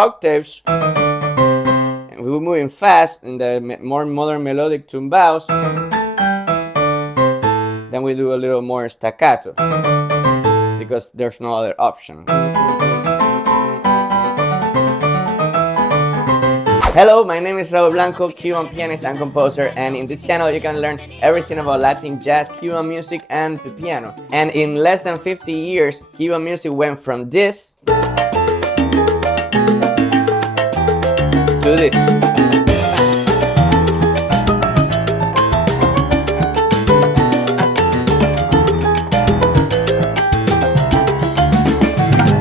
octaves, and we're moving fast in the more modern melodic tumbaos, then we do a little more staccato because there's no other option. Hello, my name is Raul Blanco, Cuban pianist and composer, and in this channel you can learn everything about Latin jazz, Cuban music, and piano. And in less than 50 years, Cuban music went from this to this.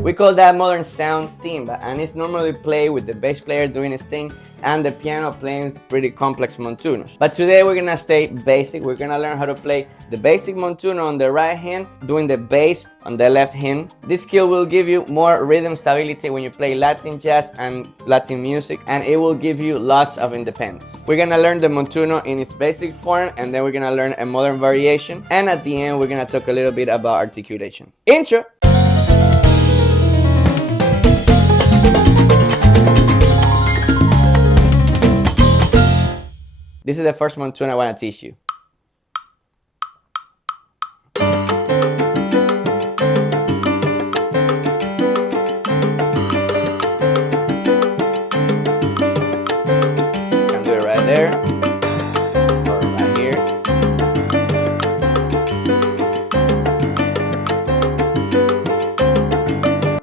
We call that modern sound timba, and it's normally played with the bass player doing his thing and the piano playing pretty complex montunos. But today we're gonna stay basic. We're gonna learn how to play the basic montuno on the right hand, doing the bass on the left hand. This skill will give you more rhythm stability when you play Latin jazz and Latin music, and it will give you lots of independence. We're gonna learn the montuno in its basic form, and then we're gonna learn a modern variation, and at the end we're gonna talk a little bit about articulation. Intro! This is the first montuno I want to teach you. You can do it right there, or right here.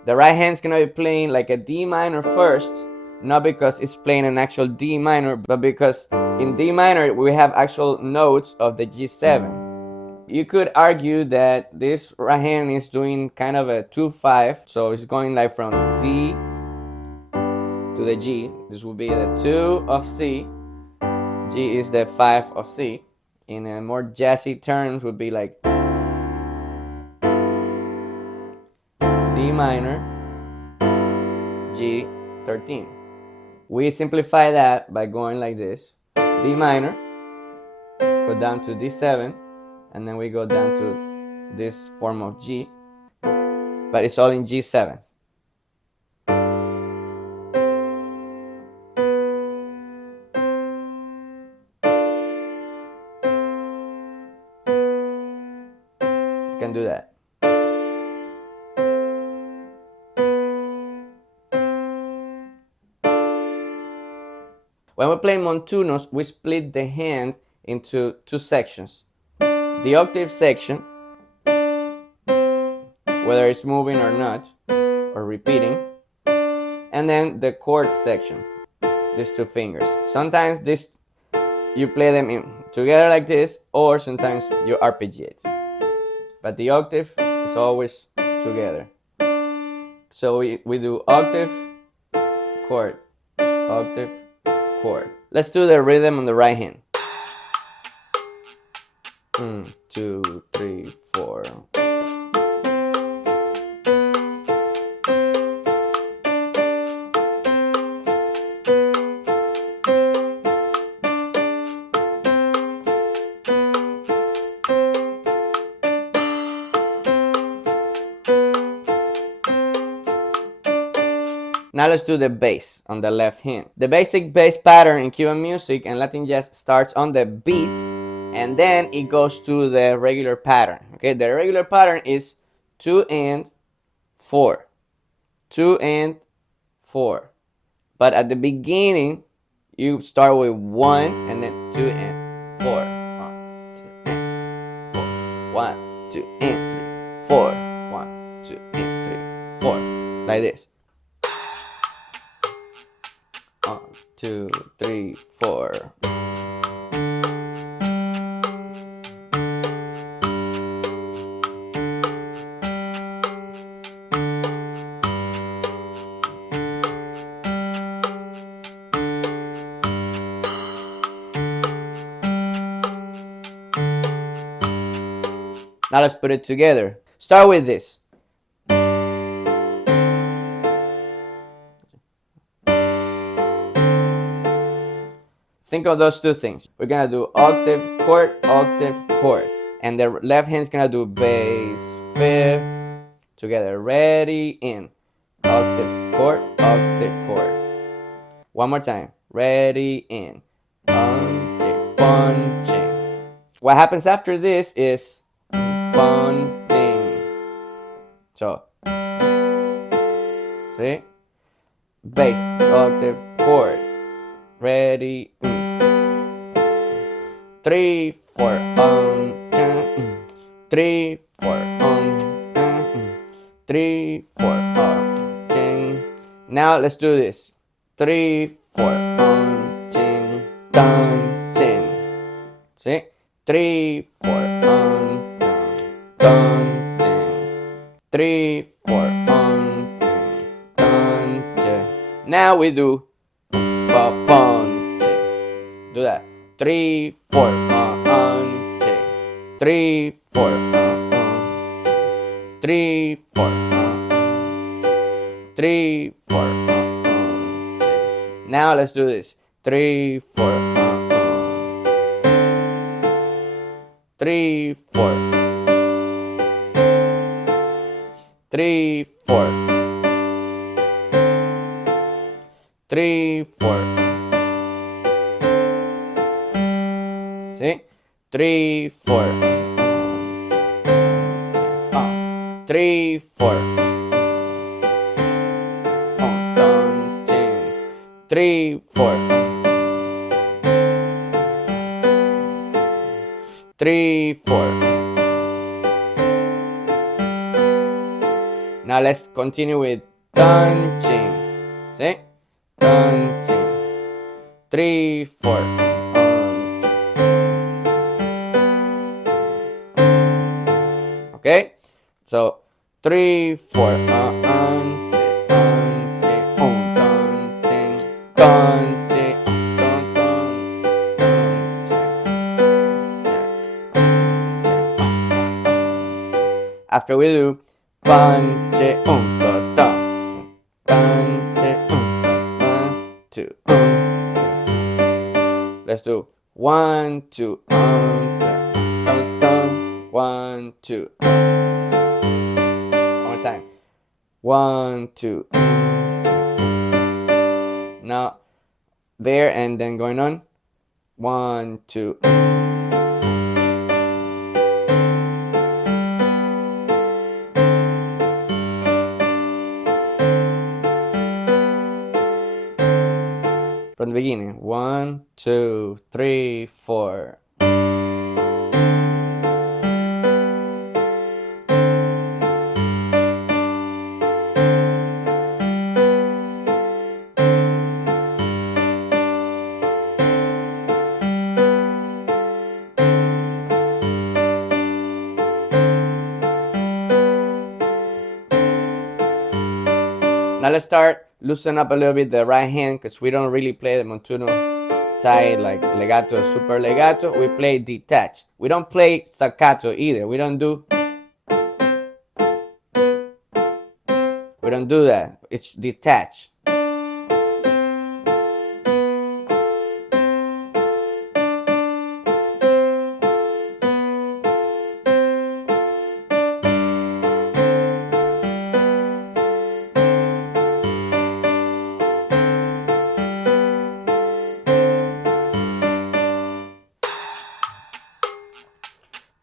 The right hand's gonna be playing like a D minor first, not because it's playing an actual D minor, but because in D minor we have actual notes of the G7. You could argue that this right hand is doing kind of a 2-5, so it's going like from D to the G. This would be the 2 of C, G is the 5 of C. In a more jazzy terms would be like D minor, G13. We simplify that by going like this. D minor, go down to D7, and then we go down to this form of G, but it's all in G7. You can do that. When we play montunos, we split the hand into two sections. The octave section, whether it's moving or not, or repeating, and then the chord section, these two fingers. Sometimes you play them together like this, or sometimes you arpeggiate. But the octave is always together. So we do octave, chord, octave, chord. Let's do the rhythm on the right hand. 1, 2, 3, 4. Now let's do the bass on the left hand. The basic bass pattern in Cuban music and Latin jazz starts on the beat, and then it goes to the regular pattern. Okay, the regular pattern is 2 and 4, 2 and 4. But at the beginning, you start with 1 and then 2 and 4. 1, 2 and 4. 1, 2 and 3, 4. Like this. 1, 2, 3, 4. Now let's put it together. Start with this. Think of those two things. We're gonna do octave, chord, and the left hand's gonna do bass, fifth, together. Ready, in. Octave, chord, octave, chord. One more time. Ready, in. Punching, punching. What happens after this is punching. So, see? Bass, octave, chord. Ready, 3, 4, 3, 4, 3, 4, Now let's do this. 3, 4, ting, dun, ting. See? 3, 4, dun, ting. 3, 4, dun, ting. Now we do punching. Do that. 3, 4, 3, 4, 3, 4, 3, 4. Now let's do this. 3, 4, 3, 4, 3, 4, 3, 4. See? 3, 4. 3, 4. 3, 4. 3, 4. Now let's continue with punching. See? Punching. 3, 4. Okay? So 3, 4. After we do punche two. Let's do 1, 2 1, 2. One more time. 1, 2. Now there and then going on. 1, 2. From the beginning. 1, 2, 3, 4. Now let's start loosen up a little bit the right hand because we don't really play the Montuno tight like legato, super legato. We play detached. We don't play staccato either. We don't do that. It's detached.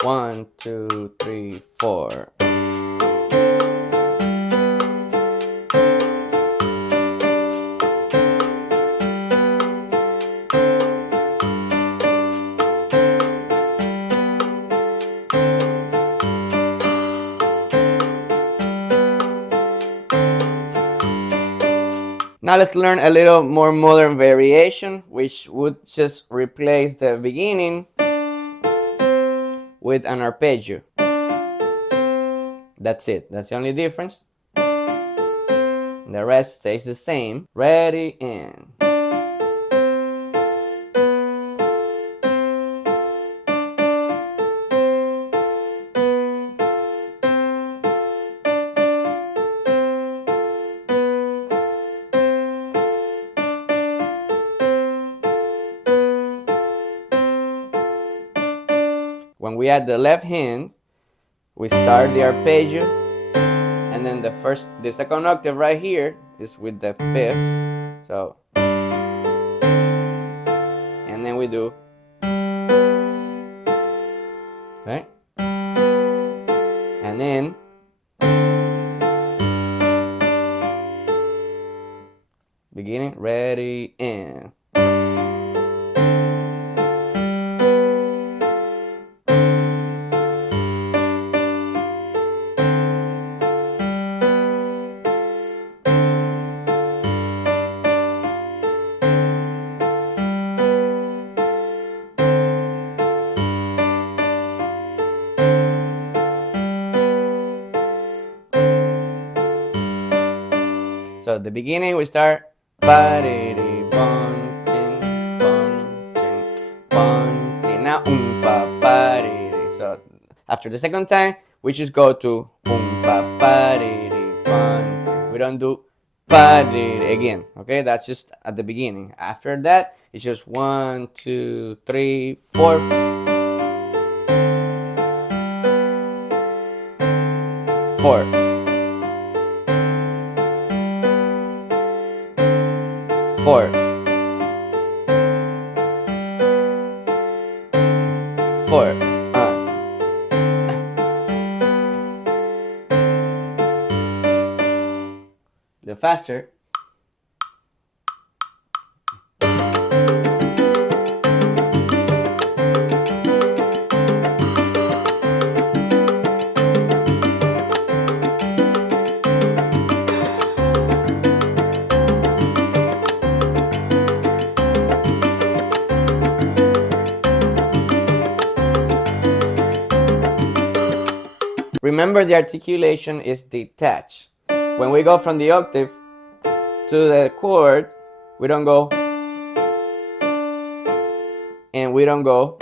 One, 2, 3, 4. Now let's learn a little more modern variation, which would just replace the beginning with an arpeggio. That's it. That's the only difference. The rest stays the same. Ready, in. When we add the left hand, we start the arpeggio, and then the second octave right here is with the fifth. So we do. Okay? And then beginning, ready, and. So at the beginning we start ba-di-di, bon-ting, bon-ting, bon-ting. Now pa-ba-di-di. So after the second time we just go to pa-ba-di-di, bon-ting. We don't do ba-di-di again. Okay, that's just at the beginning. After that it's just 1, 2, 3, 4. 4. 4. 4. A little faster. Remember, the articulation is detached. When we go from the octave to the chord, we don't go and we don't go.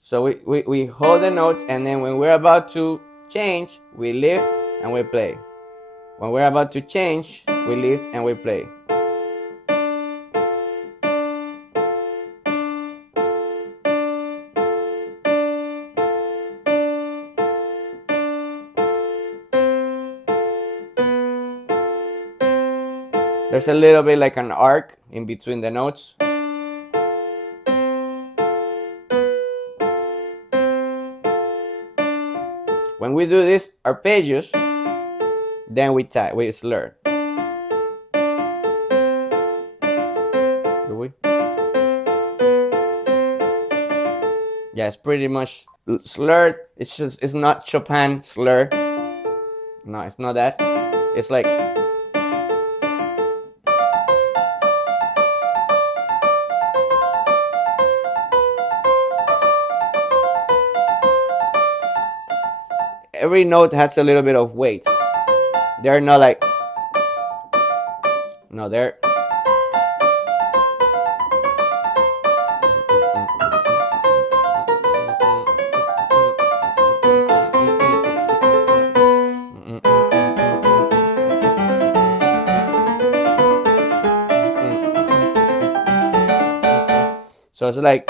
So we hold the notes, and then when we're about to change, we lift and we play. When we're about to change, we lift and we play. There's a little bit like an arc in between the notes. When we do this arpeggios, then we slur. Do we? Yeah, it's pretty much slurred. It's not Chopin slur. No, it's not that. It's like every note has a little bit of weight. They're not like, no, they're so it's like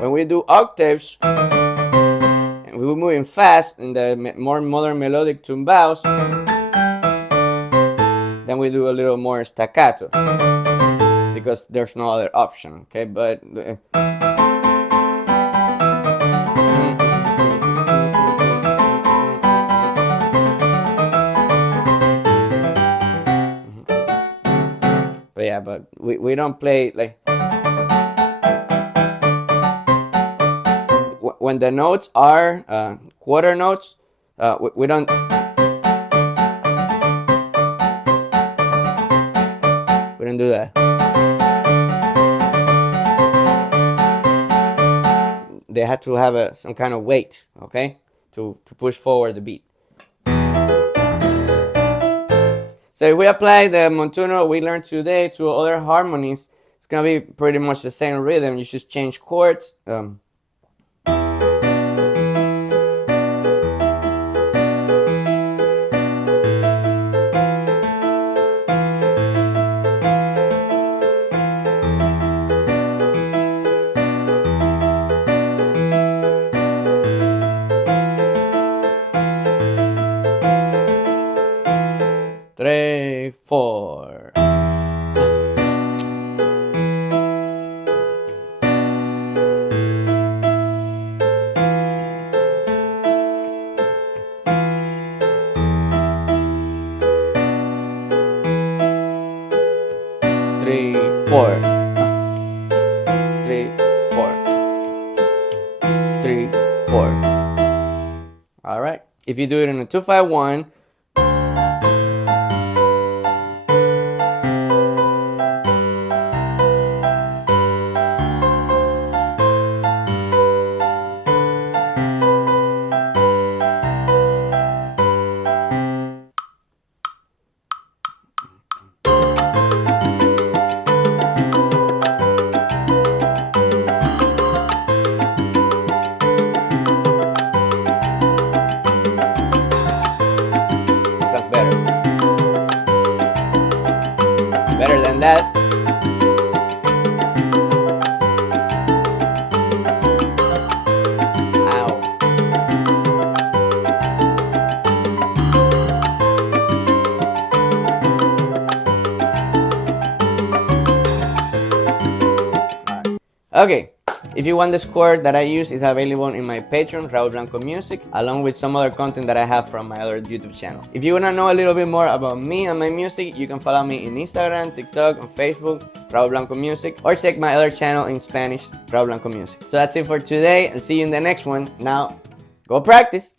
when we do octaves and we're moving fast in the more modern melodic tumbaos, then we do a little more staccato because there's no other option. Okay, but yeah, but we don't play like when the notes are quarter notes. We don't. We don't do that. They had to have some kind of weight, okay, to push forward the beat. So if we apply the Montuno we learned today to other harmonies, it's gonna be pretty much the same rhythm. You just change chords. 4. 3, 4. 3, 4. 3, 4. All right. If you do it in a 2-5-1, that's better. Better than that. Ow. Okay, if you want the score that I use, is available in my Patreon, Raul Blanco Music, along with some other content that I have from my other YouTube channel. If you want to know a little bit more about me and my music, you can follow me in Instagram, TikTok, and Facebook, Raul Blanco Music, or check my other channel in Spanish, Raul Blanco Music. So that's it for today, and see you in the next one. Now, go practice!